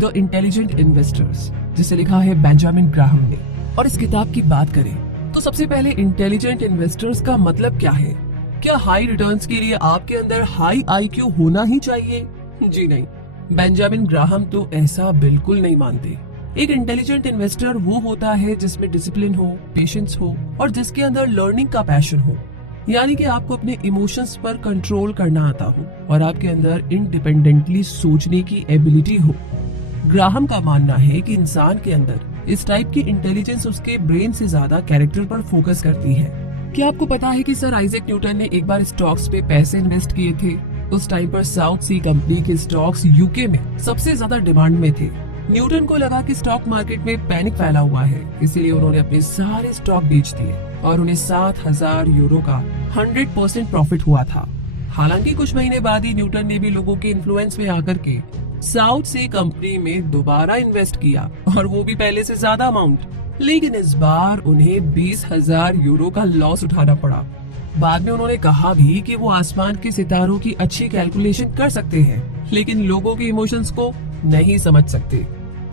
The intelligent investors, जिसे लिखा है बेंजामिन ग्राहम ने। और इस किताब की बात करें तो सबसे पहले इंटेलिजेंट इन्वेस्टर्स का मतलब क्या है? क्या हाई रिटर्न्स के लिए आपके अंदर हाई आईक्यू होना ही चाहिए? जी नहीं, बेंजामिन ग्राहम तो ऐसा बिल्कुल नहीं मानते। एक इंटेलिजेंट इन्वेस्टर वो होता है जिसमें डिसिप्लिन हो, पेशेंस हो और जिसके अंदर लर्निंग का पैशन हो, यानी कि आपको अपने इमोशंस पर कंट्रोल करना आता हो और आपके अंदर इंडिपेंडेंटली सोचने की एबिलिटी हो। ग्राहम का मानना है कि इंसान के अंदर इस टाइप की इंटेलिजेंस उसके ब्रेन से ज्यादा कैरेक्टर पर फोकस करती है। क्या आपको पता है कि सर आइजैक न्यूटन ने एक बार स्टॉक्स पे पैसे इन्वेस्ट किए थे? उस टाइम पर साउथ सी कंपनी के स्टॉक्स यूके में सबसे ज्यादा डिमांड में थे। न्यूटन को लगा कि स्टॉक मार्केट में पैनिक फैला हुआ है, इसीलिए उन्होंने अपने सारे स्टॉक बेच दिए और उन्हें 7,000 यूरो का 100% प्रॉफिट हुआ था। हालांकि कुछ महीने बाद ही न्यूटन ने भी लोगों के इन्फ्लुएंस में आकर के साउथ सी कंपनी में दोबारा इन्वेस्ट किया और वो भी पहले से ज्यादा अमाउंट, लेकिन इस बार उन्हें 20,000 यूरो का लॉस उठाना पड़ा। बाद में उन्होंने कहा भी कि वो आसमान के सितारों की अच्छी कैलकुलेशन कर सकते हैं, लेकिन लोगों के इमोशंस को नहीं समझ सकते।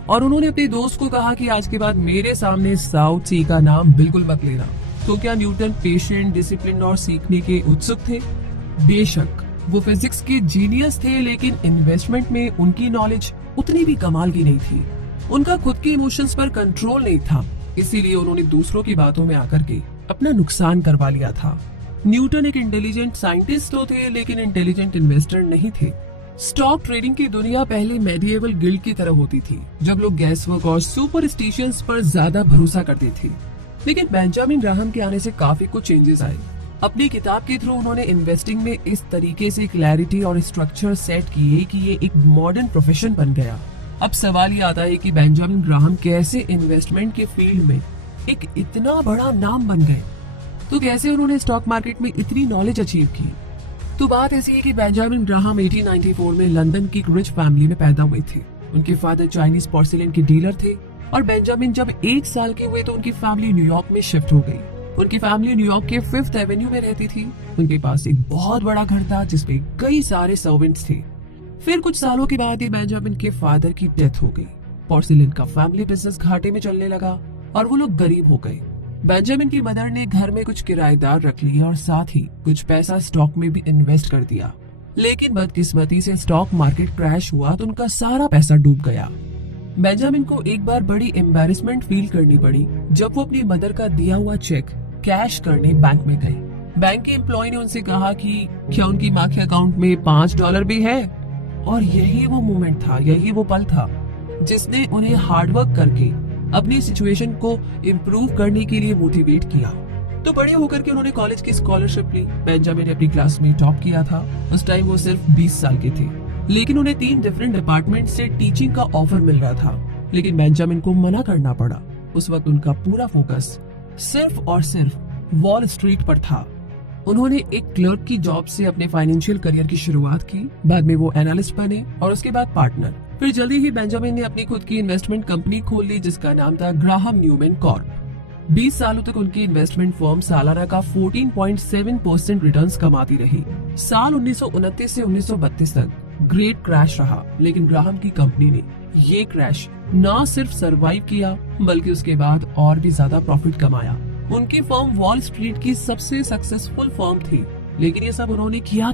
और उन्होंने अपने दोस्त को कहा कि आज के बाद मेरे सामने साउथ सी का नाम बिल्कुल मत लेना। तो क्या न्यूटन पेशेंट, डिसिप्लिन और सीखने के उत्सुक थे? बेशक, वो फिजिक्स के जीनियस थे, लेकिन इन्वेस्टमेंट में उनकी नॉलेज उतनी भी कमाल की नहीं थी। उनका खुद के इमोशंस पर कंट्रोल नहीं था, इसीलिए उन्होंने दूसरों की बातों में आकर के अपना नुकसान करवा लिया था। न्यूटन एक इंटेलिजेंट साइंटिस्ट तो थे, लेकिन इंटेलिजेंट इन्वेस्टर नहीं थे। स्टॉक ट्रेडिंग की दुनिया पहले मेडिएवल गिल्ड की तरह होती थी, जब लोग गैस वर्क और सुपरस्टिशंस पर ज्यादा भरोसा करते थे। लेकिन बेंजामिन ग्राहम के आने से काफी कुछ चेंजेस आए। अपनी किताब के थ्रू उन्होंने इन्वेस्टिंग में इस तरीके से क्लैरिटी और स्ट्रक्चर सेट किए कि ये एक मॉडर्न प्रोफेशन बन गया। अब सवाल ये आता है कि बेंजामिन ग्राहम कैसे इन्वेस्टमेंट के फील्ड में एक इतना बड़ा नाम बन गए, तो कैसे उन्होंने स्टॉक मार्केट में इतनी नॉलेज अचीव की? तो बात ऐसी है कि बेंजामिन ग्राहम 1894 में लंदन की एक रिच फैमिली में पैदा हुए थे। उनके फादर चाइनीज पोर्सिलेन के डीलर थे और बेंजामिन जब 1 साल के हुए तो उनकी फैमिली न्यूयॉर्क में शिफ्ट हो गई। उनकी फैमिली न्यूयॉर्क के 5th एवेन्यू में रहती थी। उनके पास एक बहुत बड़ा घर था जिसपे कई सारे सर्वेंट्स थे। फिर कुछ सालों के बाद ही बेंजामिन के फादर की डेथ हो गई। पोर्सिलेन का फैमिली बिजनेस घाटे में चलने लगा और वो लोग गरीब हो गए। बेंजामिन की मदर ने घर में कुछ किराएदार रख लिए और साथ ही कुछ पैसा स्टॉक में भी इन्वेस्ट कर दिया। लेकिन बदकिस्मती से स्टॉक मार्केट क्रैश हुआ तो उनका सारा पैसा डूब गया। बेंजामिन को एक बार बड़ी एम्बैरेसमेंट फील करनी पड़ी जब वो अपनी मदर का दिया हुआ चेक कैश करने बैंक में गए। बैंक के एम्प्लॉय ने उनसे कहा कि क्या उनकी माँ के अकाउंट में $5 भी है? और यही वो मोमेंट था, यही वो पल था जिसने उन्हें हार्डवर्क करके अपनी सिचुएशन को इम्प्रूव करने के लिए मोटिवेट किया। तो बड़े होकर के उन्होंने कॉलेज की स्कॉलरशिप ली। बेंजामिन ने अपनी क्लास में टॉप किया था। उस टाइम वो सिर्फ 20 साल के थे, लेकिन उन्हें 3 डिफरेंट डिपार्टमेंट से टीचिंग का ऑफर मिल रहा था, लेकिन बेंजामिन को मना करना पड़ा। उस वक्त उनका पूरा फोकस सिर्फ और सिर्फ वॉल स्ट्रीट पर था। उन्होंने एक क्लर्क की जॉब से अपने फाइनेंशियल करियर की शुरुआत की। बाद में वो एनालिस्ट बने और उसके बाद पार्टनर। फिर जल्दी ही बेंजामिन ने अपनी खुद की इन्वेस्टमेंट कंपनी खोल ली जिसका नाम था ग्राहम न्यूमैन कॉर्प। 20 सालों तक उनकी इन्वेस्टमेंट फर्म सालाना का 14.7% रिटर्न्स कमाती रही। साल 1929 से 1932 तक ग्रेट क्रैश रहा, लेकिन ग्राहम की कंपनी ने ये क्रैश न सिर्फ सरवाइव किया बल्कि उसके बाद और भी ज्यादा प्रॉफिट कमाया। उनकी फर्म वॉल स्ट्रीट की सबसे सक्सेसफुल फर्म थी, लेकिन ये सब उन्होंने किया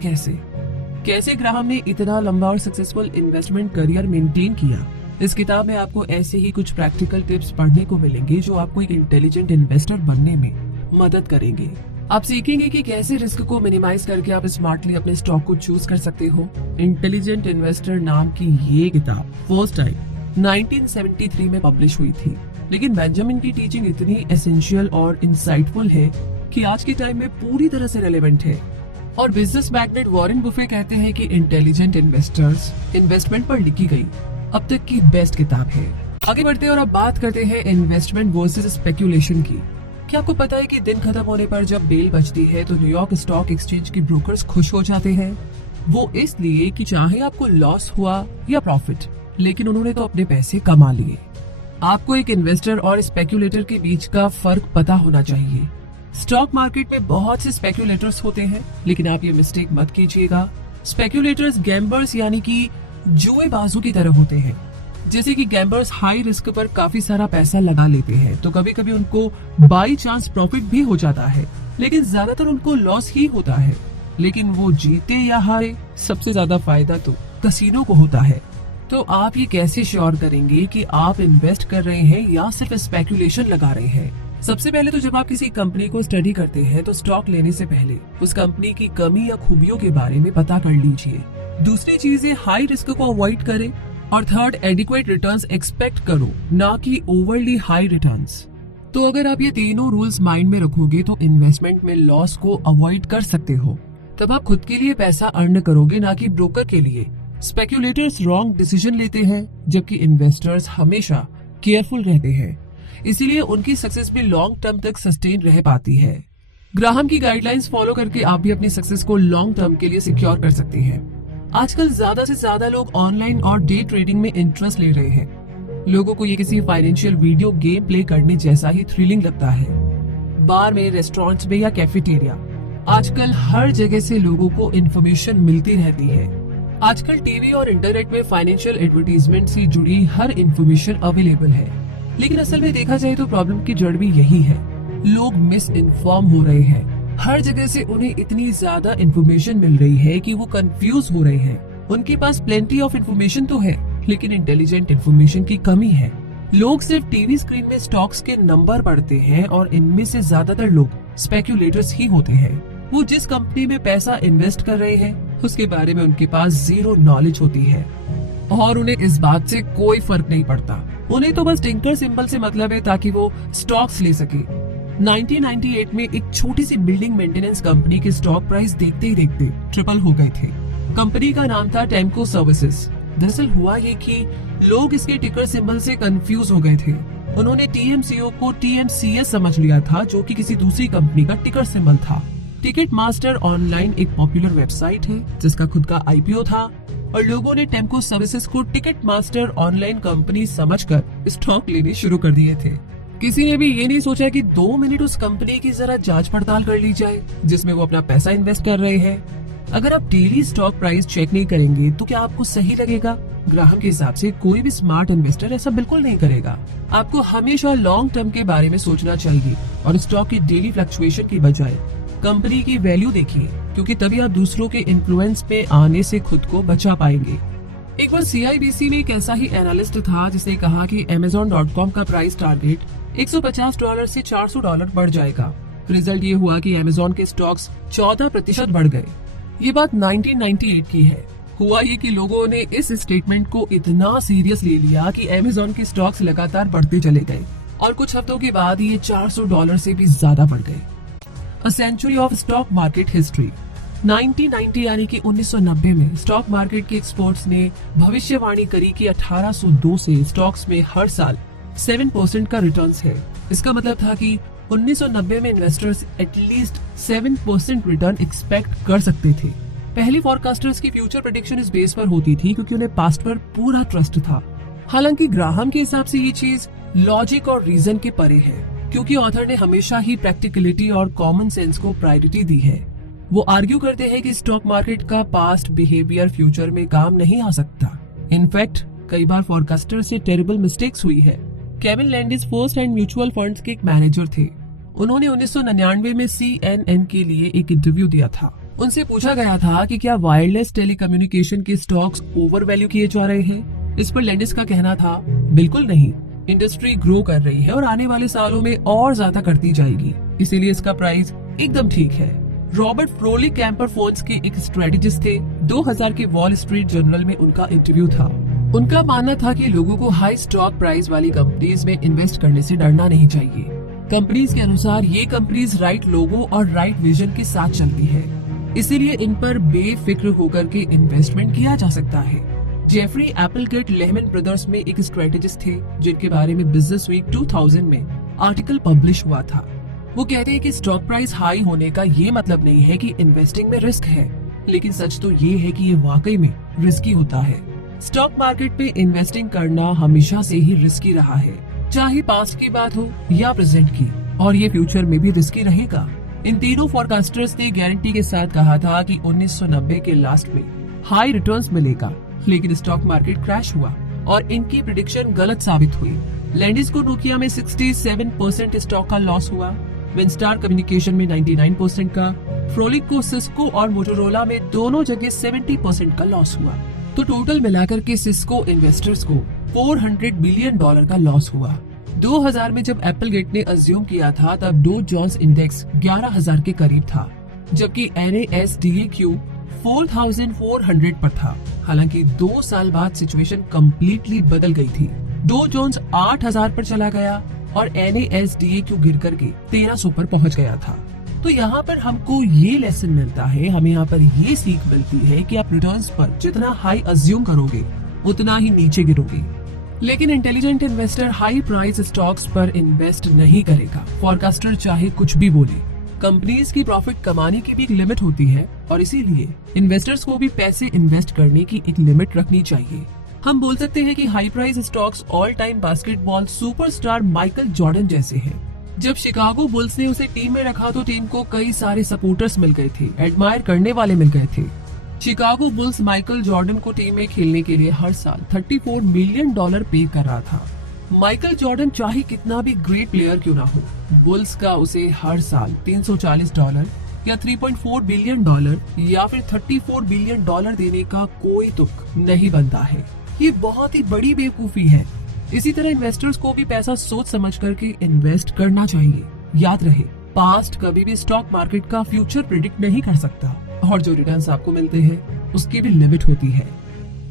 कैसे ग्राहम ने इतना लंबा और सक्सेसफुल इन्वेस्टमेंट करियर मेंटेन किया? इस किताब में आपको ऐसे ही कुछ प्रैक्टिकल टिप्स पढ़ने को मिलेंगे जो आपको एक इंटेलिजेंट इन्वेस्टर बनने में मदद करेंगे। आप सीखेंगे कि कैसे रिस्क को मिनिमाइज करके आप स्मार्टली अपने स्टॉक को चूज कर सकते हो। इंटेलिजेंट इन्वेस्टर नाम की ये किताब फर्स्ट टाइम 1973 में पब्लिश हुई थी, लेकिन बेंजामिन की टीचिंग इतनी एसेंशियल और इंसाइटफुल है कि आज के टाइम में पूरी तरह से रेलेवेंट है। और बिजनेस मैग्नेट वॉरेन बुफे कहते हैं कि इंटेलिजेंट इन्वेस्टर्स इन्वेस्टमेंट पर लिखी गई अब तक की बेस्ट किताब है। आगे बढ़ते हैं और अब बात करते हैं इन्वेस्टमेंट वर्सेस स्पेकुलेशन की। क्या आपको पता है कि दिन खत्म होने पर जब बेल बजती है तो न्यूयॉर्क स्टॉक एक्सचेंज के ब्रोकर्स खुश हो जाते हैं? वो इसलिए कि चाहे आपको लॉस हुआ या प्रॉफिट, लेकिन उन्होंने तो अपने पैसे कमा लिए। आपको एक इन्वेस्टर और स्पेक्यूलेटर के बीच का फर्क पता होना चाहिए। स्टॉक मार्केट में बहुत से स्पेक्यूलेटर्स होते हैं, लेकिन आप ये मिस्टेक मत कीजिएगा। स्पेक्यूलेटर्स गैम्बर्स यानी कि जुएबाजों की तरह होते हैं। जैसे कि गैम्बलर्स हाई रिस्क पर काफी सारा पैसा लगा लेते हैं, तो कभी कभी उनको बाई चांस प्रॉफिट भी हो जाता है, लेकिन ज्यादातर उनको लॉस ही होता है। लेकिन वो जीते या हारे, सबसे ज्यादा फायदा तो कसीनो को होता है। तो आप ये कैसे श्योर करेंगे कि आप इन्वेस्ट कर रहे हैं या सिर्फ स्पेकुलेशन लगा रहे हैं? सबसे पहले तो जब आप किसी कंपनी को स्टडी करते हैं तो स्टॉक लेने से पहले उस कंपनी की कमी या खूबियों के बारे में पता कर लीजिए। दूसरी चीज है हाई रिस्क को अवॉइड करें, और थर्ड एडिक्वेट रिटर्न्स एक्सपेक्ट करो, ना कि ओवरली हाई रिटर्न्स। तो अगर आप ये तीनों रूल्स माइंड में रखोगे तो इन्वेस्टमेंट में लॉस को अवॉइड कर सकते हो। तब आप खुद के लिए पैसा अर्न करोगे, ना कि ब्रोकर के लिए। स्पेक्यूलेटर्स रॉन्ग डिसीजन लेते हैं, जबकि इन्वेस्टर्स हमेशा केयरफुल रहते हैं, इसीलिए उनकी सक्सेस भी लॉन्ग टर्म तक सस्टेन रह पाती है। ग्राहम की गाइडलाइंस फॉलो करके आप भी अपनी सक्सेस को लॉन्ग टर्म के लिए सिक्योर कर सकते हैं। आजकल ज्यादा से ज्यादा लोग ऑनलाइन और डे ट्रेडिंग में इंटरेस्ट ले रहे हैं। लोगों को ये किसी फाइनेंशियल वीडियो गेम प्ले करने जैसा ही थ्रिलिंग लगता है। बार में, रेस्टोरेंट्स में या कैफेटेरिया, आजकल हर जगह से लोगों को इन्फॉर्मेशन मिलती रहती है। आजकल टीवी और इंटरनेट में फाइनेंशियल एडवर्टीजमेंट से जुड़ी हर इन्फॉर्मेशन अवेलेबल है, लेकिन असल में देखा जाए तो प्रॉब्लम की जड़ भी यही है। लोग मिस इन्फॉर्म हो रहे हैं। हर जगह से उन्हें इतनी ज्यादा इन्फॉर्मेशन मिल रही है कि वो कंफ्यूज हो रहे हैं। उनके पास प्लेंटी ऑफ इन्फॉर्मेशन तो है, लेकिन इंटेलिजेंट इन्फॉर्मेशन की कमी है। लोग सिर्फ टीवी स्क्रीन में स्टॉक्स के नंबर पढ़ते हैं, और इनमें से ज्यादातर लोग स्पेक्यूलेटर्स ही होते हैं। वो जिस कंपनी में पैसा इन्वेस्ट कर रहे हैं उसके बारे में उनके पास जीरो नॉलेज होती है, और उन्हें इस बात से कोई फर्क नहीं पड़ता। उन्हें तो बस टिंकर सिंबल से मतलब है, ताकि वो स्टॉक्स ले सके। 1998 में एक छोटी सी बिल्डिंग मेंटेनेंस कंपनी के स्टॉक प्राइस देखते ही देखते ट्रिपल हो गए थे। कंपनी का नाम था टेम्को सर्विसेज। दरअसल हुआ ये कि लोग इसके टिकर सिंबल से कंफ्यूज हो गए थे। उन्होंने टीएमसीओ को टीएमसीएस समझ लिया था, जो कि किसी दूसरी कंपनी का टिकर सिंबल था। टिकट मास्टर ऑनलाइन एक पॉपुलर वेबसाइट है जिसका खुद का आईपीओ था, और लोगों ने टेम्को सर्विसेज को टिकट मास्टर ऑनलाइन कंपनी समझकर स्टॉक लेने शुरू कर दिए थे। किसी ने भी ये नहीं सोचा कि 2 मिनट उस कंपनी की जरा जांच पड़ताल कर ली जाए जिसमें वो अपना पैसा इन्वेस्ट कर रहे हैं। अगर आप डेली स्टॉक प्राइस चेक नहीं करेंगे तो क्या आपको सही लगेगा? ग्राहक के हिसाब से कोई भी स्मार्ट इन्वेस्टर ऐसा बिल्कुल नहीं करेगा। आपको हमेशा लॉन्ग टर्म के बारे में सोचना चाहिए, और स्टॉक की डेली फ्लक्चुएशन की बजाय कंपनी की वैल्यू देखिए, क्योंकि तभी आप दूसरों के इन्फ्लुएंस पे आने से खुद को बचा पाएंगे। एक बार CIBC में एक ऐसा ही एनालिस्ट था जिसने कहा कि Amazon.com का प्राइस टारगेट $150 से $400 बढ़ जाएगा। रिजल्ट ये हुआ कि Amazon के स्टॉक्स 14% बढ़ गए। ये बात 1998 की है। हुआ ये कि लोगों ने इस स्टेटमेंट को इतना सीरियस ले लिया कि Amazon के स्टॉक्स लगातार बढ़ते चले गए, और कुछ हफ्तों के बाद ये $400 से भी ज्यादा बढ़ गए। A Century of Stock Market History 1990 यानी कि 1990 में स्टॉक मार्केट के एक्सपर्ट्स ने भविष्यवाणी करी कि 1802 से स्टॉक्स में हर साल 7% का रिटर्न्स है। इसका मतलब था कि 1990 में इन्वेस्टर्स एटलीस्ट 7% रिटर्न एक्सपेक्ट कर सकते थे। पहली फॉरकास्टर्स की फ्यूचर प्रेडिक्शन इस बेस पर होती थी क्योंकि उन्हें पास्ट पर पूरा ट्रस्ट था। हालांकि ग्राहम के हिसाब से ये चीज लॉजिक और रीजन के परे है, क्योंकि ऑथर ने हमेशा ही प्रैक्टिकलिटी और कॉमन सेंस को प्रायोरिटी दी है। वो आर्ग्यू करते हैं कि स्टॉक मार्केट का पास्ट बिहेवियर फ्यूचर में काम नहीं आ सकता। इनफैक्ट कई बार फॉरकास्टर से टेरिबल मिस्टेक्स हुई है। Kevin Landis first and mutual funds के एक मैनेजर थे। उन्होंने 1999 में CNN के लिए एक इंटरव्यू दिया था। उनसे पूछा गया था कि क्या वायरलेस टेलीकम्युनिकेशन के स्टॉक्स ओवर वैल्यू किए जा रहे हैं। इस पर लैंडिस का कहना था, बिल्कुल नहीं, इंडस्ट्री ग्रो कर रही है और आने वाले सालों में और ज्यादा करती जाएगी, इसीलिए इसका प्राइस एकदम ठीक है। रॉबर्ट फ्रोली कैंपर फोन्स के एक स्ट्रेटेजिस्ट थे। 2000 के वॉल स्ट्रीट जर्नल में उनका इंटरव्यू था। उनका मानना था कि लोगों को हाई स्टॉक प्राइस वाली कंपनीज में इन्वेस्ट करने से डरना नहीं चाहिए। कंपनीज के अनुसार ये कंपनीज राइट लोगो और राइट विजन के साथ चलती है, इसीलिए इन पर बेफिक्र होकर के इन्वेस्टमेंट किया जा सकता है। जेफरी एप्पलगेट लेहमैन ब्रदर्स में एक स्ट्रेटेजिस्ट थे जिनके बारे में बिजनेस वीक 2000 में आर्टिकल पब्लिश हुआ था। वो कहते हैं कि स्टॉक प्राइस हाई होने का ये मतलब नहीं है कि इन्वेस्टिंग में रिस्क है, लेकिन सच तो ये है कि ये वाकई में रिस्की होता है। स्टॉक मार्केट में इन्वेस्टिंग करना हमेशा से ही रिस्की रहा है, चाहे पास्ट की बात हो या प्रेजेंट की, और ये फ्यूचर में भी रिस्की रहेगा। इन तीनों फोरकास्टर्स ने गारंटी के साथ कहा था कि 1990 के लास्ट में हाई रिटर्न्स मिलेगा, लेकिन स्टॉक मार्केट क्रैश हुआ और इनकी प्रिडिक्शन गलत साबित हुई। लैंडिस्को नोकिया में 67% स्टॉक का लॉस हुआ, विंस्टार कम्युनिकेशन में 99% का, फ्रोलिक को, सिस्को और मोटोरोला में दोनों जगह 70% का लॉस हुआ। तो टोटल मिलाकर के सिस्को इन्वेस्टर्स को $400 बिलियन का लॉस हुआ। 2000 में जब एप्पलगेट ने अज्यूम किया था तब डो जोन्स इंडेक्स 11,000 के करीब था, जबकि NASDAQ 4,400 पर था। हालांकि 2 साल बाद सिचुएशन कम्प्लीटली बदल गई थी। डो जोन्स 8,000 पर चला गया और NASDAQ गिर करके 1300 पर पहुंच गया था। तो यहाँ पर हमको ये लेसन मिलता है, हमें यहाँ पर ये सीख मिलती है कि आप रिटर्न्स पर जितना हाई अज्यूम करोगे उतना ही नीचे गिरोगे। लेकिन intelligent investor high price stocks पर इन्वेस्ट नहीं करेगा। फॉरकास्टर चाहे कुछ भी बोले, कंपनीज की प्रॉफिट कमाने की भी एक लिमिट होती है और इसीलिए इन्वेस्टर्स को भी पैसे इन्वेस्ट करने की एक लिमिट रखनी चाहिए। हम बोल सकते हैं कि high price stocks all time basketball superstar Michael Jordan जैसे हैं। जब शिकागो बुल्स ने उसे टीम में रखा तो टीम को कई सारे सपोर्टर्स मिल गए थे, एडमायर करने वाले मिल गए थे। शिकागो बुल्स माइकल जॉर्डन को टीम में खेलने के लिए हर साल $34 मिलियन पे कर रहा था। माइकल जॉर्डन चाहे कितना भी ग्रेट प्लेयर क्यों ना हो, बुल्स का उसे हर साल $340 या $3.4 बिलियन या फिर $34 बिलियन देने का कोई तुक नहीं बनता है। ये बहुत ही बड़ी बेवकूफी है। इसी तरह इन्वेस्टर्स को भी पैसा सोच समझ करके इन्वेस्ट करना चाहिए। याद रहे, पास्ट कभी भी स्टॉक मार्केट का फ्यूचर प्रिडिक्ट नहीं कर सकता और जो रिटर्न्स आपको मिलते हैं उसकी भी लिमिट होती है।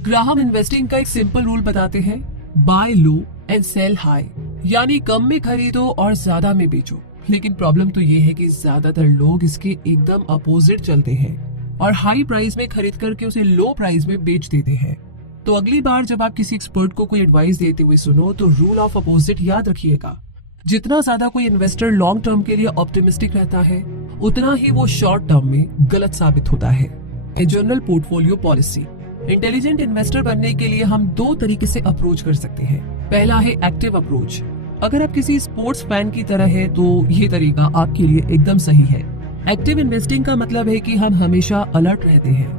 ग्राहम इन्वेस्टिंग का एक सिंपल रूल बताते हैं, buy low and sell high, यानी कम में खरीदो और ज्यादा में बेचो। लेकिन प्रॉब्लम तो ये है कि ज्यादातर लोग इसके एकदम अपोजिट चलते हैं और हाई प्राइस में खरीद करके उसे लो प्राइस में बेच देते हैं। तो अगली बार जब आप किसी एक्सपर्ट को कोई एडवाइस देते हुए सुनो तो रूल ऑफ अपोजिट याद रखिएगा। जितना ज्यादा कोई इन्वेस्टर लॉन्ग टर्म के लिए ऑप्टिमिस्टिक रहता है उतना ही वो शॉर्ट टर्म में गलत साबित होता है। A general portfolio policy. Intelligent investor बनने के लिए हम 2 तरीके से अप्रोच कर सकते हैं। पहला है एक्टिव अप्रोच। अगर आप किसी स्पोर्ट्स फैन की तरह है तो ये तरीका आपके लिए एकदम सही है। एक्टिव इन्वेस्टिंग का मतलब है कि हम हमेशा अलर्ट रहते हैं,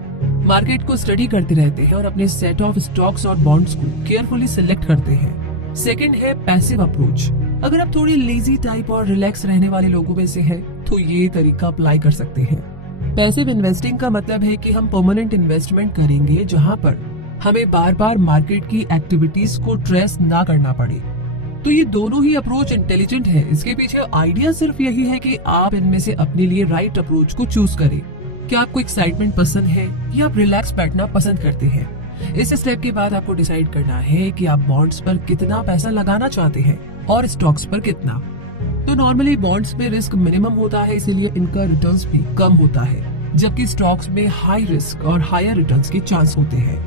मार्केट को स्टडी करते रहते हैं और अपने सेट ऑफ स्टॉक्स और बॉन्ड्स को केयरफुली सिलेक्ट करते हैं। सेकंड है पैसिव अप्रोच। अगर आप थोड़ी लेजी टाइप और रिलैक्स रहने वाले लोगों में से हैं, तो ये तरीका अप्लाई कर सकते हैं। पैसिव इन्वेस्टिंग का मतलब है कि हम परमानेंट इन्वेस्टमेंट करेंगे जहां पर हमें बार बार मार्केट की एक्टिविटीज को ट्रेस ना करना पड़े। तो ये दोनों ही अप्रोच इंटेलिजेंट है। इसके पीछे आइडिया सिर्फ यही है कि आप इनमें से अपने लिए राइट अप्रोच को चूज करें। क्या आपको एक्साइटमेंट पसंद है या आप रिलैक्स बैठना पसंद करते हैं? इस स्टेप के बाद आपको डिसाइड करना है कि आप बॉन्ड्स पर कितना पैसा लगाना चाहते हैं और स्टॉक्स पर कितना। तो नॉर्मली बॉन्ड्स में रिस्क मिनिमम होता है, इसीलिए इनका रिटर्न्स भी कम होता है, जबकि स्टॉक्स में हाई रिस्क और हायर रिटर्न्स के चांस होते हैं।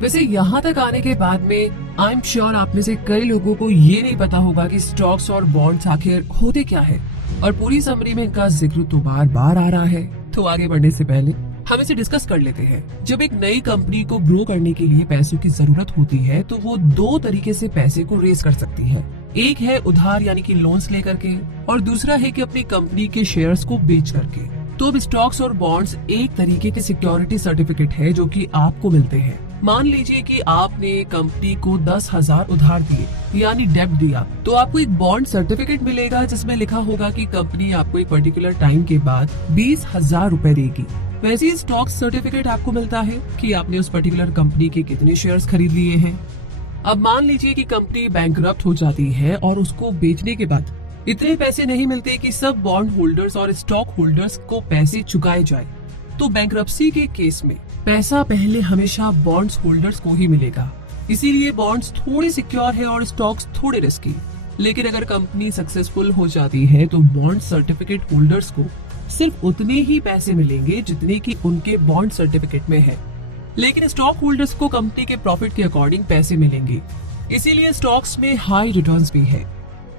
वैसे यहाँ तक आने के बाद में आई एम श्योर आप में से कई लोगों को ये नहीं पता होगा कि स्टॉक्स और बॉन्ड्स आखिर होते क्या है, और पूरी समरी में इनका जिक्र तो बार बार आ रहा है। तो आगे बढ़ने से पहले हम इसे डिस्कस कर लेते हैं। जब एक नई कंपनी को ग्रो करने के लिए पैसों की जरूरत होती है तो वो 2 तरीके से पैसे को रेज कर सकती है। एक है उधार यानी कि लोन्स लेकर के, और दूसरा है कि अपनी कंपनी के शेयर्स को बेच करके। तो अब स्टॉक्स और बॉन्ड्स एक तरीके के सिक्योरिटी सर्टिफिकेट है जो कि आपको मिलते हैं। मान लीजिए कि आपने कंपनी को 10,000 उधार दिए यानी डेब्ट दिया, तो आपको एक बॉन्ड सर्टिफिकेट मिलेगा जिसमें लिखा होगा कि कंपनी आपको एक पर्टिकुलर टाइम के बाद 20,000 रुपए देगी। वैसे ही स्टॉक सर्टिफिकेट आपको मिलता है कि आपने उस पर्टिकुलर कंपनी के कितने शेयर्स खरीद लिए हैं। अब मान लीजिए कि कंपनी बैंकरप्ट हो जाती है और उसको बेचने के बाद इतने पैसे नहीं मिलते कि सब बॉन्ड होल्डर्स और स्टॉक होल्डर्स को पैसे चुकाए जाए, तो बैंकरप्सी के केस में पैसा पहले हमेशा बॉन्ड्स होल्डर्स को ही मिलेगा। इसीलिए बॉन्ड्स थोड़े सिक्योर है और स्टॉक्स थोड़े रिस्की। लेकिन अगर कंपनी सक्सेसफुल हो जाती है तो बॉन्ड सर्टिफिकेट होल्डर्स को सिर्फ उतने ही पैसे मिलेंगे जितने की उनके बॉन्ड सर्टिफिकेट में है, लेकिन स्टॉक होल्डर्स को कंपनी के प्रॉफिट के अकॉर्डिंग पैसे मिलेंगे। इसीलिए स्टॉक्स में हाई रिटर्न्स भी है।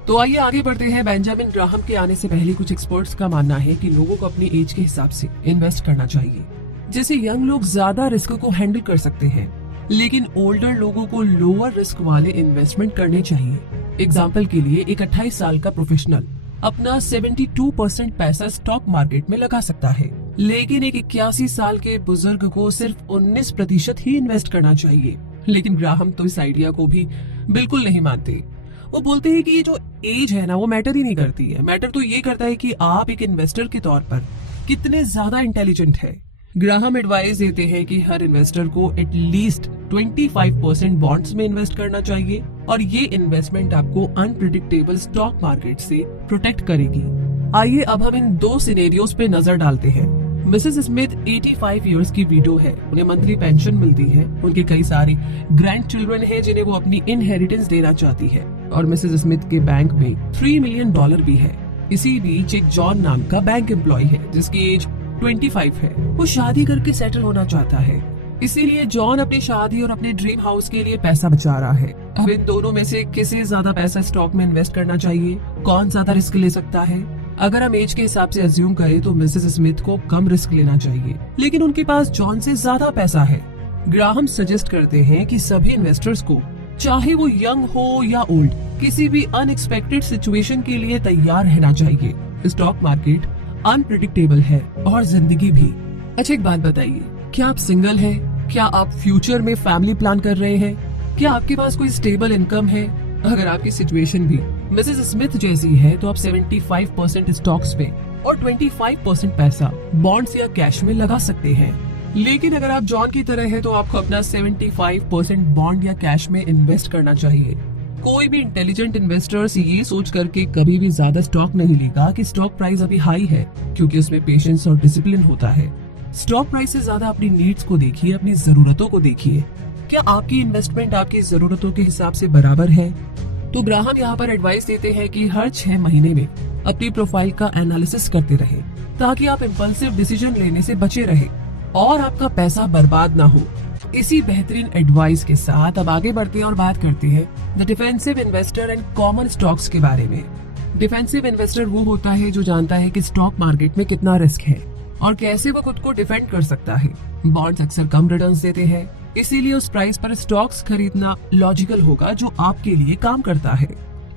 तो आइए आगे बढ़ते हैं। बेंजामिन ग्राहम के आने से पहले कुछ एक्सपर्ट्स का मानना है कि लोगों को अपनी एज के हिसाब से इन्वेस्ट करना चाहिए। जैसे यंग लोग ज्यादा रिस्क को हैंडल कर सकते हैं, लेकिन ओल्डर लोगों को लोअर रिस्क वाले इन्वेस्टमेंट करने चाहिए। एग्जाम्पल के लिए एक 28 साल का प्रोफेशनल अपना 72% पैसा स्टॉक मार्केट में लगा सकता है, लेकिन एक 81 साल के बुजुर्ग को सिर्फ 19% ही इन्वेस्ट करना चाहिए। लेकिन ग्राहम तो इस आइडिया को भी बिल्कुल नहीं मानते। वो बोलते हैं कि ये जो एज है ना, वो मैटर ही नहीं करती है। मैटर तो ये करता है कि आप एक इन्वेस्टर के तौर पर कितने ज्यादा इंटेलिजेंट है। ग्राहम एडवाइस देते हैं कि हर इन्वेस्टर को एटलीस्ट 25% बॉन्ड्स में इन्वेस्ट करना चाहिए और ये इन्वेस्टमेंट आपको अनप्रिडिक्टेबल स्टॉक मार्केट से प्रोटेक्ट करेगी। आइए अब हम इन दो सिनेरियोस पे नजर डालते हैं। मिसेस स्मिथ 85 इयर्स की विडो है, उन्हें मंथली पेंशन मिलती है, उनके कई सारे ग्रैंड चिल्ड्रन है जिन्हें वो अपनी इनहेरिटेंस देना चाहती है और मिसेस स्मिथ के बैंक में $3 मिलियन भी है। इसी बीच एक जॉन नाम का बैंक एम्प्लॉय है जिसकी एज 25 है। वो शादी करके सेटल होना चाहता है, इसीलिए जॉन अपनी शादी और अपने ड्रीम हाउस के लिए पैसा बचा रहा है। अब इन दोनों में से किसे ज्यादा पैसा स्टॉक में इन्वेस्ट करना चाहिए, कौन ज्यादा रिस्क ले सकता है? अगर हम एज के हिसाब से अज्यूम करें तो मिसेस स्मिथ को कम रिस्क लेना चाहिए, लेकिन उनके पास जॉन से ज्यादा पैसा है। ग्राहम सजेस्ट करते हैं कि सभी इन्वेस्टर्स को, चाहे वो यंग हो या ओल्ड, किसी भी अनएक्सपेक्टेड सिचुएशन के लिए तैयार रहना चाहिए। स्टॉक मार्केट अनप्रिडिक्टेबल है और जिंदगी भी। अच्छा एक बात बताइए, क्या आप सिंगल हैं? क्या आप फ्यूचर में फैमिली प्लान कर रहे हैं? क्या आपके पास कोई स्टेबल इनकम है? अगर आपकी सिचुएशन भी मिसेस स्मिथ जैसी है तो आप 75% स्टॉक्स पे और 25% पैसा बॉन्ड्स या कैश में लगा सकते हैं। लेकिन अगर आप जॉन की तरह है तो आपको अपना 75% बॉन्ड या कैश में इन्वेस्ट करना चाहिए। कोई भी इंटेलिजेंट इन्वेस्टर्स ये सोच करके कभी भी ज्यादा स्टॉक नहीं लेगा कि स्टॉक प्राइस अभी हाई है, क्योंकि उसमें पेशेंस और डिसिप्लिन होता है। स्टॉक प्राइस से ज्यादा अपनी नीड्स को देखिए, अपनी जरूरतों को देखिए। क्या आपकी इन्वेस्टमेंट आपकी जरूरतों के हिसाब से बराबर है? तो ग्राहम यहाँ पर एडवाइस देते हैं कि हर 6 महीने में अपनी प्रोफाइल का एनालिसिस करते रहे, ताकि आप इम्पल्सिव डिसीजन लेने से बचे रहे और आपका पैसा बर्बाद ना हो। इसी बेहतरीन एडवाइस के साथ अब आगे बढ़ते हैं और बात करते हैं the defensive investor and common stocks के बारे में। डिफेंसिव इन्वेस्टर वो होता है जो जानता है कि स्टॉक मार्केट में कितना रिस्क है और कैसे वो खुद को डिफेंड कर सकता है। बॉन्ड्स अक्सर कम रिटर्न्स देते हैं, इसीलिए उस प्राइस पर स्टॉक्स खरीदना लॉजिकल होगा जो आपके लिए काम करता है।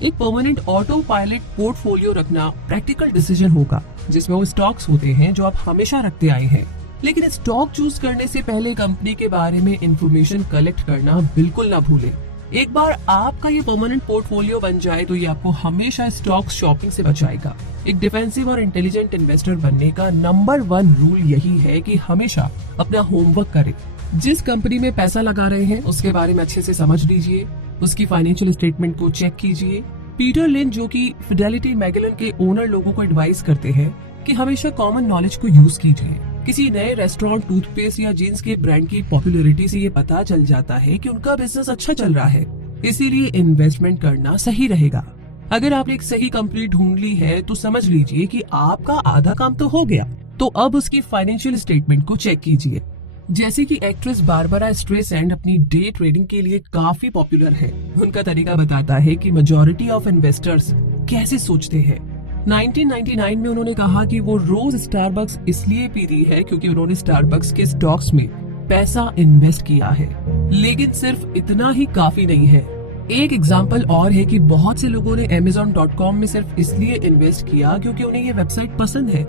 एक परमानेंट ऑटो पायलट पोर्टफोलियो रखना प्रैक्टिकल डिसीजन होगा, जिसमें वो स्टॉक्स होते हैं जो आप हमेशा रखते आए हैं। लेकिन स्टॉक चूज करने से पहले कंपनी के बारे में इंफॉर्मेशन कलेक्ट करना बिल्कुल ना भूलें। एक बार आपका ये परमानेंट पोर्टफोलियो बन जाए तो ये आपको हमेशा स्टॉक शॉपिंग से बचाएगा। एक डिफेंसिव और इंटेलिजेंट इन्वेस्टर बनने का नंबर 1 रूल यही है कि हमेशा अपना होमवर्क करें। जिस कंपनी में पैसा लगा रहे हैं उसके बारे में अच्छे से समझ लीजिए, उसकी फाइनेंशियल स्टेटमेंट को चेक कीजिए। पीटर लिन, जो कि फिडेलिटी मैगलन के ओनर, लोगों को एडवाइस करते हैं कि हमेशा कॉमन नॉलेज को यूज कीजिए। किसी नए रेस्टोरेंट, टूथपेस्ट या जीन्स के ब्रांड की पॉपुलैरिटी से ये पता चल जाता है कि उनका बिजनेस अच्छा चल रहा है, इसीलिए इन्वेस्टमेंट करना सही रहेगा। अगर आपने एक सही कंपनी ढूंढ ली है तो समझ लीजिए कि आपका आधा काम तो हो गया। तो अब उसकी फाइनेंशियल स्टेटमेंट को चेक कीजिए। जैसे कि एक्ट्रेस बारबरा स्ट्रेसैंड अपनी डे ट्रेडिंग के लिए काफी पॉपुलर है। उनका तरीका बताता है कि मेजॉरिटी ऑफ इन्वेस्टर्स कैसे सोचते हैं। 1999 में उन्होंने कहा कि वो रोज स्टारबक्स इसलिए पीती है क्योंकि उन्होंने स्टारबक्स के स्टॉक्स में पैसा इन्वेस्ट किया है। लेकिन सिर्फ इतना ही काफी नहीं है। एक एग्जाम्पल और है कि बहुत से लोगों ने Amazon.com में सिर्फ इसलिए इन्वेस्ट किया क्योंकि उन्हें ये वेबसाइट पसंद है,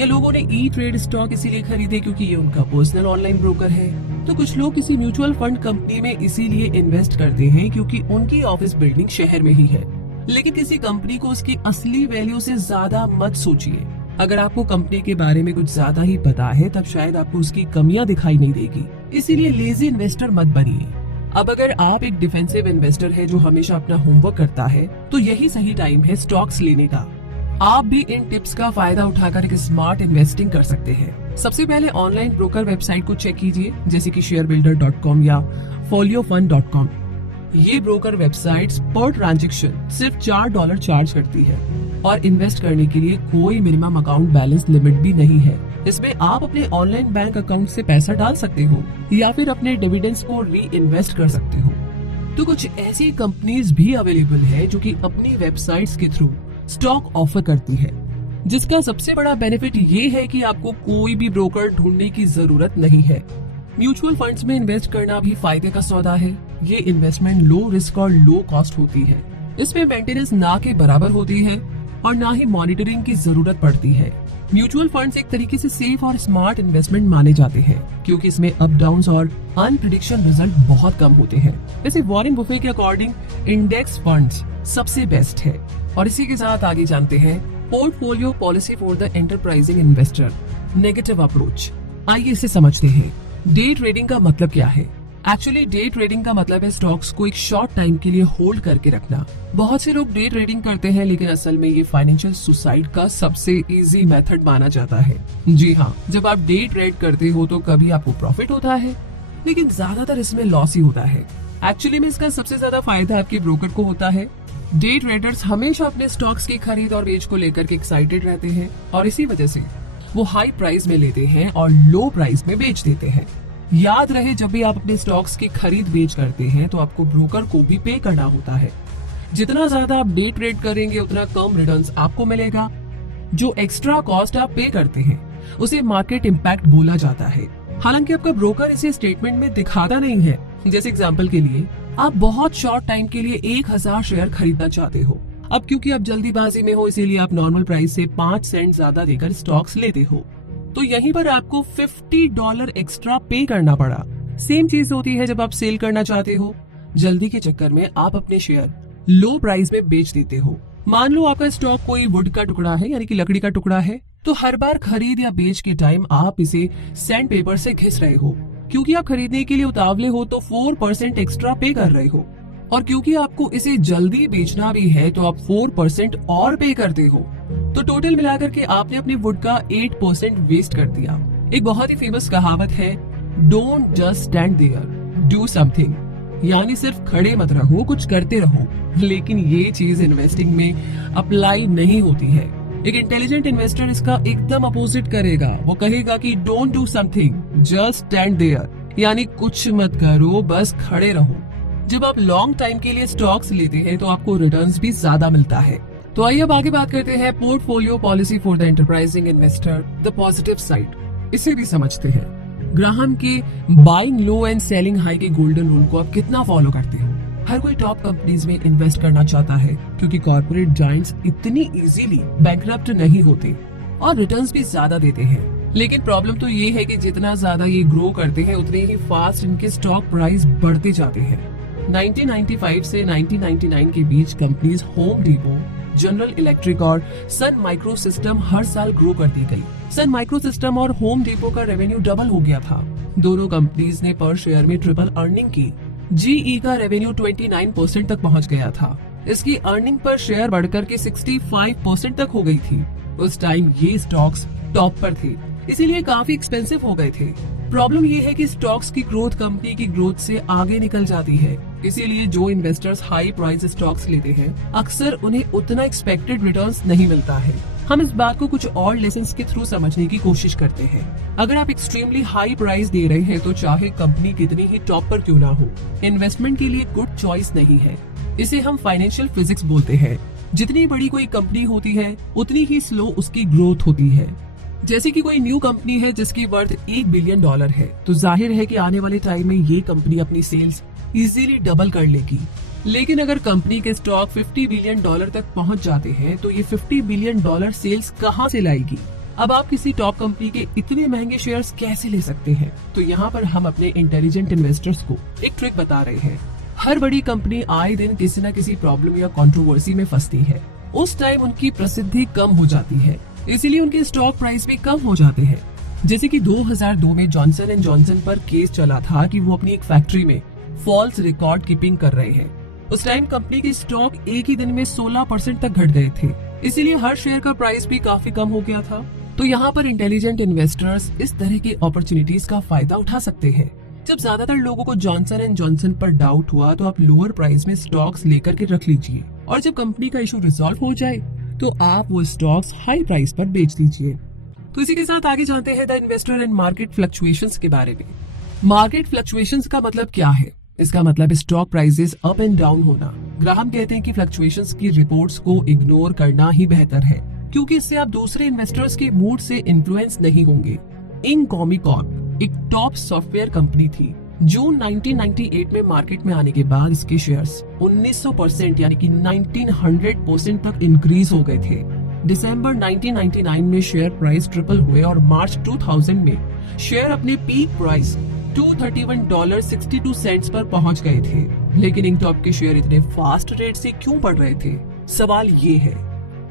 या लोगों ने E-Trade स्टॉक इसीलिए खरीदे क्योंकि ये उनका पर्सनल ऑनलाइन ब्रोकर है। तो कुछ लोग किसी म्यूचुअल फंड कंपनी में इसीलिए इन्वेस्ट करते हैं क्योंकि उनकी ऑफिस बिल्डिंग शहर में ही है। लेकिन किसी कंपनी को उसकी असली वैल्यू से ज्यादा मत सोचिए। अगर आपको कंपनी के बारे में कुछ ज्यादा ही पता है तब शायद आपको उसकी कमियां दिखाई नहीं देगी, इसीलिए लेजी इन्वेस्टर मत बनिए। अब अगर आप एक डिफेंसिव इन्वेस्टर है जो हमेशा अपना होमवर्क करता है तो यही सही टाइम है स्टॉक्स लेने का। आप भी इन टिप्स का फायदा उठाकर एक स्मार्ट इन्वेस्टिंग कर सकते हैं। सबसे पहले ऑनलाइन ब्रोकर वेबसाइट को चेक कीजिए, जैसे कि sharebuilder.com या foliofund.com। ये ब्रोकर वेबसाइट्स पर ट्रांजैक्शन सिर्फ $4 चार्ज करती है और इन्वेस्ट करने के लिए कोई मिनिमम अकाउंट बैलेंस लिमिट भी नहीं है। इसमें आप अपने ऑनलाइन बैंक अकाउंट से पैसा डाल सकते हो या फिर अपने डिविडेंड्स को री इन्वेस्ट कर सकते हो। तो कुछ ऐसी कंपनीज भी अवेलेबल है जो कि अपनी वेबसाइट्स के थ्रू स्टॉक ऑफर करती है, जिसका सबसे बड़ा बेनिफिट ये है कि आपको कोई भी ब्रोकर ढूंढने की जरूरत नहीं है। म्यूचुअल फंड्स में इन्वेस्ट करना भी फायदे का सौदा है। ये इन्वेस्टमेंट लो रिस्क और लो कॉस्ट होती है। इसमें मेंटेनेंस ना के बराबर होती है और ना ही मॉनिटरिंग की जरूरत पड़ती है। म्यूचुअल फंड्स एक तरीके से सेफ और स्मार्ट इन्वेस्टमेंट माने जाते हैं क्योंकि इसमें अप डाउन और अनप्रिडिक्शन रिजल्ट बहुत कम होते हैं। वैसे वॉरेन बुफे के अकॉर्डिंग इंडेक्स फंड्स सबसे बेस्ट है। और इसी के साथ आगे जानते हैं portfolio policy for the enterprising investor, negative approach. आइए इसे समझते हैं। डे ट्रेडिंग का मतलब क्या है? एक्चुअली डे ट्रेडिंग का मतलब है स्टॉक्स को एक शॉर्ट टाइम के लिए होल्ड करके रखना। बहुत से लोग डे ट्रेडिंग करते हैं लेकिन असल में ये फाइनेंशियल सुसाइड का सबसे इजी मेथड माना जाता है। जी हाँ, जब आप डे ट्रेड करते हो तो कभी आपको प्रॉफिट होता है लेकिन ज्यादातर इसमें लॉस ही होता है। एक्चुअली में इसका सबसे ज्यादा फायदा आपके ब्रोकर को होता है। डे ट्रेडर्स हमेशा अपने स्टॉक्स की खरीद और बेच को लेकर के एक्साइटेड रहते हैं और इसी वजह से वो हाई प्राइस में लेते हैं और लो प्राइस में बेच देते हैं। याद रहे, जब भी आप अपने स्टॉक्स की खरीद बेच करते हैं तो आपको ब्रोकर को भी पे करना होता है। जितना ज्यादा आप डे ट्रेड करेंगे उतना कम रिटर्न्स आपको मिलेगा। जो एक्स्ट्रा कॉस्ट आप पे करते हैं उसे मार्केट इम्पैक्ट बोला जाता है। हालांकि आपका ब्रोकर इसे स्टेटमेंट में दिखाता नहीं है। जैसे एग्जांपल के लिए आप बहुत शॉर्ट टाइम के लिए 1000 शेयर खरीदना चाहते हो। अब क्योंकि आप जल्दीबाजी में हो इसीलिए आप नॉर्मल प्राइस से 5 सेंट ज्यादा देकर स्टॉक्स लेते हो, तो यहीं पर आपको $50 एक्स्ट्रा पे करना पड़ा। सेम चीज होती है जब आप सेल करना चाहते हो। जल्दी के चक्कर में आप अपने शेयर लो प्राइस में बेच देते हो। मान लो आपका स्टॉक कोई वुड का टुकड़ा है यानी कि लकड़ी का टुकड़ा है, तो हर बार खरीद या बेच के टाइम आप इसे सैंड पेपर से घिस रहे हो। क्योंकि आप खरीदने के लिए उतावले हो तो 4% एक्स्ट्रा पे कर रहे हो और क्योंकि आपको इसे जल्दी बेचना भी है तो आप 4% और पे करते हो। तो टोटल मिलाकर के आपने अपने वुड का 8% वेस्ट कर दिया। एक बहुत ही फेमस कहावत है, don't just stand there, do something. यानी सिर्फ खड़े मत रहो, कुछ करते रहो। लेकिन ये चीज इन्वेस्टिंग में अप्लाई नहीं होती है। एक इंटेलिजेंट इन्वेस्टर इसका एकदम अपोजिट करेगा। वो कहेगा कि don't do something, just stand there, यानी कुछ मत करो, बस खड़े रहो। जब आप लॉन्ग टाइम के लिए स्टॉक्स लेते हैं तो आपको रिटर्न्स भी ज्यादा मिलता है। तो आइए अब आगे बात करते हैं portfolio policy for the enterprising investor, the positive side. इसे भी समझते हैं। ग्राहम के buying low and selling high के गोल्डन रूल को आप कितना फॉलो करते हो? हर कोई टॉप कंपनीज में इन्वेस्ट करना चाहता है क्योंकि कॉर्पोरेट जायंट्स इतनी इजीली बैंकरप्ट नहीं होते और रिटर्न्स भी ज्यादा देते हैं। लेकिन प्रॉब्लम तो ये है कि जितना ज्यादा ये ग्रो करते हैं उतने ही फास्ट इनके स्टॉक प्राइस बढ़ते जाते हैं। 1995 से 1999 के बीच companies Home Depot, General Electric और सन माइक्रो सिस्टम हर साल ग्रो करती गई। सन माइक्रो सिस्टम और होम डिपो का रेवेन्यू डबल हो गया था। दोनों कंपनीज ने पर शेयर में ट्रिपल अर्निंग की। जीई का रेवेन्यू 29% तक पहुंच गया था। इसकी अर्निंग पर शेयर बढ़कर के 65% तक हो गई थी। उस टाइम ये स्टॉक्स टॉप पर थे, इसीलिए काफी एक्सपेंसिव हो गए थे। प्रॉब्लम ये है कि स्टॉक्स की ग्रोथ कंपनी की ग्रोथ से आगे निकल जाती है। इसीलिए जो इन्वेस्टर्स हाई प्राइस स्टॉक्स लेते हैं अक्सर उन्हें उतना एक्सपेक्टेड रिटर्न्स नहीं मिलता है। हम इस बात को कुछ और लेसन्स के थ्रू समझने की कोशिश करते हैं। अगर आप एक्सट्रीमली हाई प्राइस दे रहे हैं तो चाहे कंपनी कितनी ही टॉप पर क्यों ना हो, इन्वेस्टमेंट के लिए गुड चॉइस नहीं है। इसे हम फाइनेंशियल फिजिक्स बोलते हैं। जितनी बड़ी कोई कंपनी होती है उतनी ही स्लो उसकी ग्रोथ होती है। जैसे कि कोई न्यू कंपनी है जिसकी वर्थ $1 बिलियन है, तो जाहिर है कि आने वाले टाइम में ये कंपनी अपनी सेल्स इजीली डबल कर लेगी। लेकिन अगर कंपनी के स्टॉक $50 बिलियन तक पहुंच जाते हैं तो ये $50 बिलियन सेल्स कहां से लाएगी? अब आप किसी टॉप कंपनी के इतने महंगे शेयर्स कैसे ले सकते हैं? तो यहाँ पर हम अपने इंटेलिजेंट इन्वेस्टर्स को एक ट्रिक बता रहे हैं। हर बड़ी कंपनी आए दिन किसी न किसी प्रॉब्लम या कंट्रोवर्सी में फंसती है। उस टाइम उनकी प्रसिद्धि कम हो जाती है, इसीलिए उनके स्टॉक प्राइस भी कम हो जाते हैं। जैसे कि 2002 में जॉनसन एंड जॉनसन पर केस चला था कि वो अपनी एक फैक्ट्री में फॉल्स रिकॉर्ड कीपिंग कर रहे हैं। उस टाइम कंपनी के स्टॉक एक ही दिन में 16% तक घट गए थे, इसीलिए हर शेयर का प्राइस भी काफी कम हो गया था। तो यहाँ पर इंटेलिजेंट इन्वेस्टर्स इस तरह की अपॉर्चुनिटीज का फायदा उठा सकते हैं। जब ज्यादातर लोगों को जॉनसन एंड जॉनसन पर डाउट हुआ तो आप लोअर प्राइस में स्टॉक्स लेकर के रख लीजिए और जब कंपनी का इशू रिजॉल्व हो जाए तो आप वो स्टॉक्स हाई प्राइस पर बेच दीजिए। तो इसी के साथ आगे जानते हैं the investor and market fluctuations के बारे में। मार्केट फ्लक्चुएशंस का मतलब क्या है? इसका मतलब stock prices up and down होना। ग्राहम कहते हैं कि फ्लक्चुएशंस की रिपोर्ट्स को इग्नोर करना ही बेहतर है क्योंकि इससे आप दूसरे इन्वेस्टर्स के मूड से इन्फ्लुएंस नहीं होंगे। इनकॉमी कॉर्प एक टॉप सॉफ्टवेयर कंपनी थी। जून 1998 में मार्केट में आने के बाद इसके शेयर्स 1900% यानी कि 1900% तक इंक्रीज हो गए थे। दिसंबर 1999 में शेयर प्राइस ट्रिपल हुए और मार्च 2000 में शेयर अपने पीक प्राइस $231.62 पर पहुंच गए थे। लेकिन इंकटॉप के शेयर इतने फास्ट रेट से क्यों बढ़ रहे थे, सवाल ये है।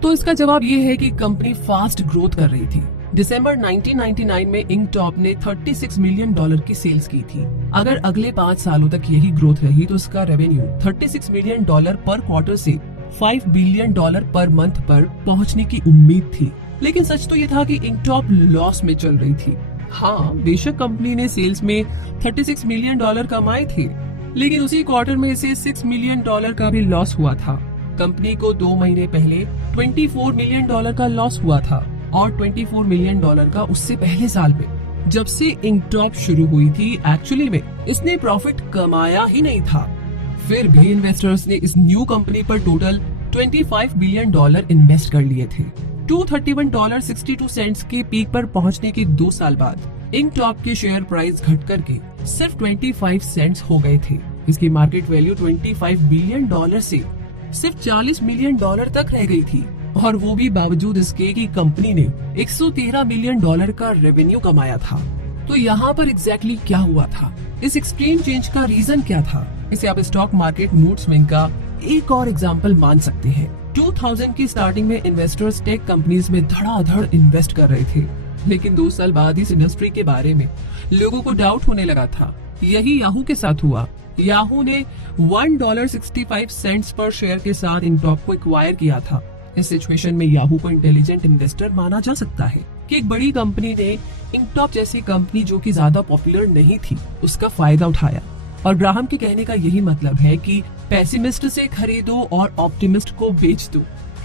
तो इसका जवाब ये है कि कंपनी फास्ट ग्रोथ कर रही थी। दिसंबर 1999 में इंकटॉप ने $36 मिलियन की सेल्स की थी। अगर अगले 5 सालों तक यही ग्रोथ रही तो इसका रेवेन्यू $36 मिलियन पर क्वार्टर से $5 बिलियन पर मंथ पर पहुंचने की उम्मीद थी। लेकिन सच तो ये था कि इंकटॉप लॉस में चल रही थी। हाँ, बेशक कंपनी ने सेल्स में $36 मिलियन कमाए थे, लेकिन उसी क्वार्टर में इसे $6 मिलियन का भी लॉस हुआ था। कंपनी को 2 महीने पहले $24 मिलियन का लॉस हुआ था और $24 मिलियन का उससे पहले साल में। जब से इंकटॉप शुरू हुई थी, एक्चुअली में इसने प्रॉफिट कमाया ही नहीं था। फिर भी इन्वेस्टर्स ने इस न्यू कंपनी पर टोटल $25 बिलियन इन्वेस्ट कर लिए थे। $231.62 के पीक पर पहुंचने के 2 साल बाद इंकटॉप के शेयर प्राइस घट करके सिर्फ 25 सेंट्स हो गए थे। इसकी मार्केट वैल्यू $25 बिलियन से सिर्फ $40 मिलियन तक रह गई थी, और वो भी बावजूद इसके कि कंपनी ने $113 मिलियन का रेवेन्यू कमाया था। तो यहाँ पर एग्जैक्टली क्या हुआ था? इस एक्सट्रीम चेंज का रीजन क्या था? इसे आप स्टॉक मार्केट मूड स्विंग का एक और एग्जाम्पल मान सकते हैं। 2000 की स्टार्टिंग में इन्वेस्टर्स टेक कंपनीज में धड़ाधड़ इन्वेस्ट कर रहे थे, लेकिन 2 साल बाद इस इंडस्ट्री के बारे में लोगों को डाउट होने लगा था। यही याहू के साथ हुआ। याहू ने $1.65 पर शेयर के साथ इंकटॉप को एक्वायर किया था। इस सिचुएशन में याहू को इंटेलिजेंट इन्वेस्टर माना जा सकता है कि एक बड़ी कंपनी ने इंकटॉप जैसी कंपनी जो कि ज्यादा पॉपुलर नहीं थी, उसका फायदा उठाया। और ग्राहम के कहने का यही मतलब है कि पेसिमिस्ट से खरीदो और ऑप्टिमिस्ट को बेच दो।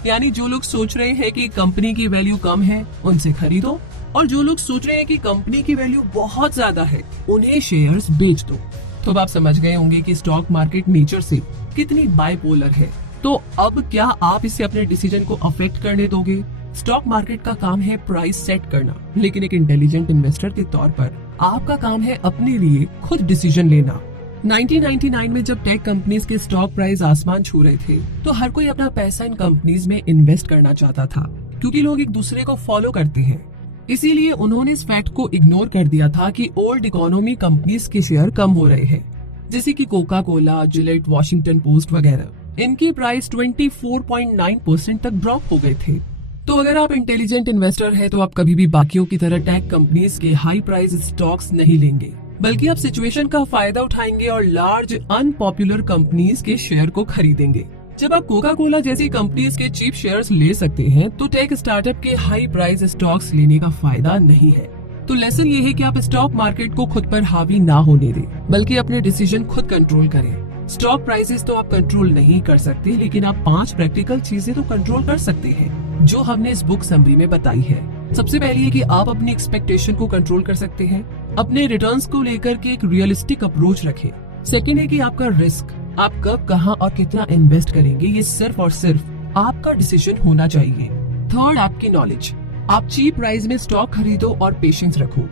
यानी जो लोग सोच रहे हैं कि कंपनी की वैल्यू कम है, उनसे खरीदो, और जो लोग सोच रहे हैं कि कंपनी की वैल्यू बहुत ज्यादा है, उन्हें शेयर्स बेच दो। तो अब आप समझ गए होंगे कि स्टॉक मार्केट नेचर से कितनी बाइपोलर है। तो अब क्या आप इसे अपने डिसीजन को अफेक्ट करने दोगे? स्टॉक मार्केट का काम है प्राइस सेट करना, लेकिन एक इंटेलिजेंट इन्वेस्टर के तौर पर आपका काम है अपने लिए खुद डिसीजन लेना। 1999 में जब टेक कंपनीज के स्टॉक प्राइस आसमान छू रहे थे, तो हर कोई अपना पैसा इन कंपनीज में इन्वेस्ट करना चाहता था, क्योंकि लोग एक दूसरे को फॉलो करते हैं। इसीलिए उन्होंने इस फैक्ट को इग्नोर कर दिया था कि ओल्ड इकोनॉमी कंपनीज के शेयर कम हो रहे हैं, जैसे कि Coca Cola, Gillette, Washington post वगैरह। इनकी प्राइस 24.9% तक ड्रॉप हो गए थे। तो अगर आप इंटेलिजेंट इन्वेस्टर हैं, तो आप कभी भी बाकियों की तरह टेक कंपनीज के हाई प्राइस स्टॉक्स नहीं लेंगे, बल्कि आप सिचुएशन का फायदा उठाएंगे और लार्ज अनपॉपुलर कंपनीज के शेयर को खरीदेंगे। जब आप कोका कोला जैसी कंपनीज के चीप शेयर्स ले सकते हैं, तो टेक स्टार्टअप के हाई प्राइस स्टॉक्स लेने का फायदा नहीं है। तो लेसन ये है कि आप स्टॉक मार्केट को खुद पर हावी ना होने दें, बल्कि अपने डिसीजन खुद कंट्रोल करें। स्टॉक प्राइसेस तो आप कंट्रोल नहीं कर सकते, लेकिन आप 5 प्रैक्टिकल चीजें तो कंट्रोल कर सकते हैं, जो हमने इस बुक समरी में बताई है। सबसे पहली है कि आप अपनी एक्सपेक्टेशन को कंट्रोल कर सकते हैं। अपने रिटर्न्स को लेकर के एक रियलिस्टिक अप्रोच रखें। सेकेंड है कि आपका रिस्क, आप कब, कहां और कितना इन्वेस्ट करेंगे, ये सिर्फ और सिर्फ आपका डिसीजन होना चाहिए। थर्ड, आपकी नॉलेज, आप चीप प्राइस में स्टॉक खरीदो और पेशेंस रखो।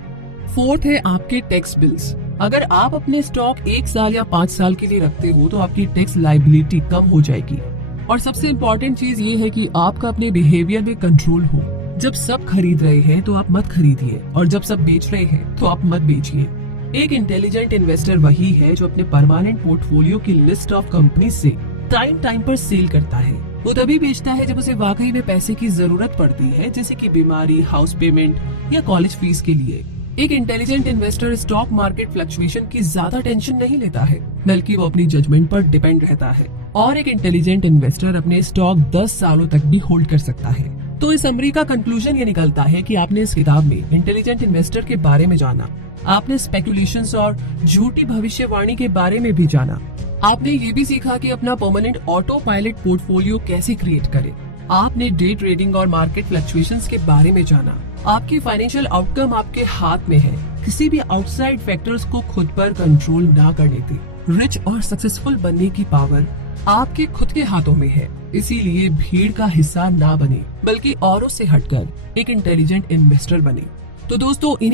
फोर्थ है आपके टैक्स बिल्स। अगर आप अपने स्टॉक 1 साल या 5 साल के लिए रखते हो, तो आपकी टैक्स लायबिलिटी कम हो जाएगी। और सबसे इम्पोर्टेंट चीज ये है कि आपका अपने बिहेवियर में कंट्रोल हो। जब सब खरीद रहे हैं तो आप मत खरीदिए, और जब सब बेच रहे हैं तो आप मत बेचिए। एक इंटेलिजेंट इन्वेस्टर वही है जो अपने परमानेंट पोर्टफोलियो की लिस्ट ऑफ कंपनी से टाइम पर सेल करता है। वो तभी बेचता है जब उसे वाकई में पैसे की जरूरत पड़ती है, जैसे कि बीमारी, हाउस पेमेंट या कॉलेज फीस के लिए। एक intelligent investor stock market fluctuation की ज्यादा टेंशन नहीं लेता है, बल्कि वो अपनी जजमेंट पर डिपेंड रहता है। और एक इंटेलिजेंट इन्वेस्टर अपने स्टॉक 10 सालों तक भी होल्ड कर सकता है। तो इस समरी का कंक्लूजन ये निकलता है कि आपने इस किताब में इंटेलिजेंट इन्वेस्टर के बारे में जाना, आपने स्पेकुलेशंस और झूठी भविष्यवाणी के बारे में भी जाना, आपने ये भी सीखा कि अपना परमानेंट ऑटो पायलट पोर्टफोलियो कैसे क्रिएट करें, आपने डे ट्रेडिंग और मार्केट फ्लक्चुएशंस के बारे में जाना। आपकी फाइनेंशियल आउटकम आपके हाथ में है, किसी भी आउटसाइड फैक्टर्स को खुद पर कंट्रोल ना करने दें। रिच और सक्सेसफुल बनने की पावर आपके खुद के हाथों में है, इसीलिए भीड़ का हिस्सा ना बने, बल्कि औरों से हटकर एक इंटेलिजेंट इन्वेस्टर बने। तो दोस्तों, इन्हीं